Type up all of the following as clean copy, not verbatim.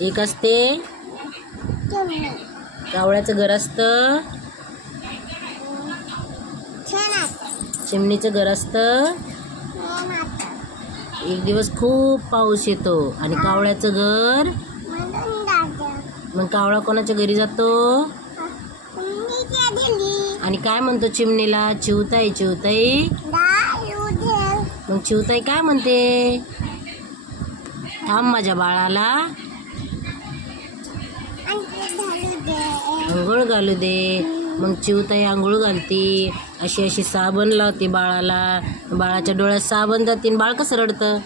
एक असते कावळ्याचं घर असतं, चिमणीचं घर असतं. एक दिवस खूप पाऊस येतो आणि कावळ्याचं घर, मग कावळा कोणाच्या घरी जातो आणि काय म्हणतो चिमणीला? चिवताई चिवताई. मग चिवताई काय म्हणते? थांब माझ्या बाळाला आंघोळ घालू दे. मग चिवताई आंघोळ घालते, अशी अशी साबण लावते बाळाला. बाळाच्या डोळ्यात साबण जाते, बाळ कसं रडतं.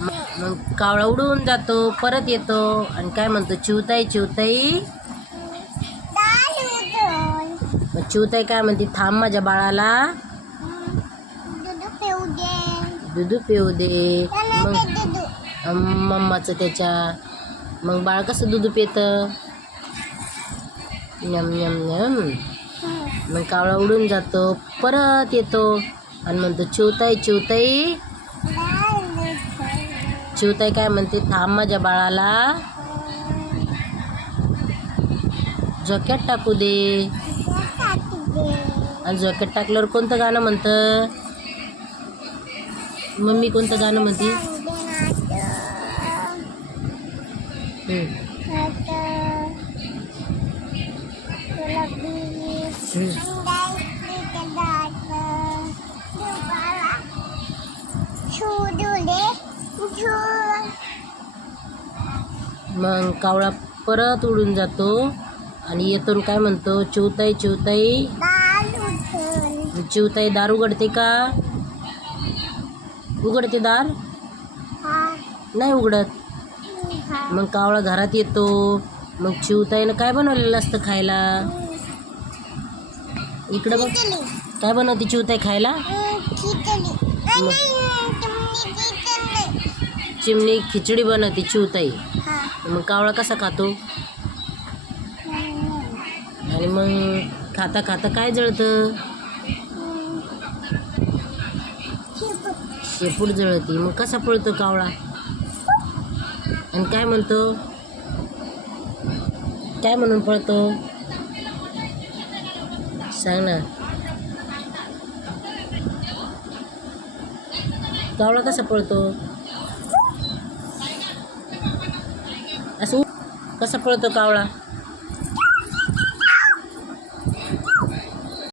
मग कावळा उडून जातो, परत येतो आणि काय म्हणतो? चिवताई चिवताई. मग चिवताई काय म्हणते? थांब माझ्या बाळाला दूध पिऊ दे. मग मम्माचं त्याच्या, मग बाळ कसं दूध पितं? M M M. मग कावळा उडून जातो, परत येतो आणि म्हणतो चिवताई चिवताई. चिवताई काय म्हणते? थांब माझ्या बाळाला झोक्यात टाकू दे. आणि झोक्यात टाकल्यावर कोणतं गाणं म्हणतं? मम्मी कोणतं गाणं म्हणते? मग कावळा परत उडून जातो आणि येतो काय म्हणतो? चिवताई चिवताई. चिवताई दार उघडते का? उघडते दार? नाही उघडत. मग कावळा घरात येतो. मग चिवताईनं काय बनवलेलं असतं खायला? इकडं बघ, काय बनवते चिवताई खायला? चिमणी खिचडी बनवते चिवताई. मग कावळा कसा खातो? आणि मग खाता खाता काय जळतं? शेपूट जळती. मग कसा पळतो कावळा आणि काय म्हणतो? काय म्हणून पळतो? सांग ना. कावळा कसा पळतो? असं कसा पळतो कावळा?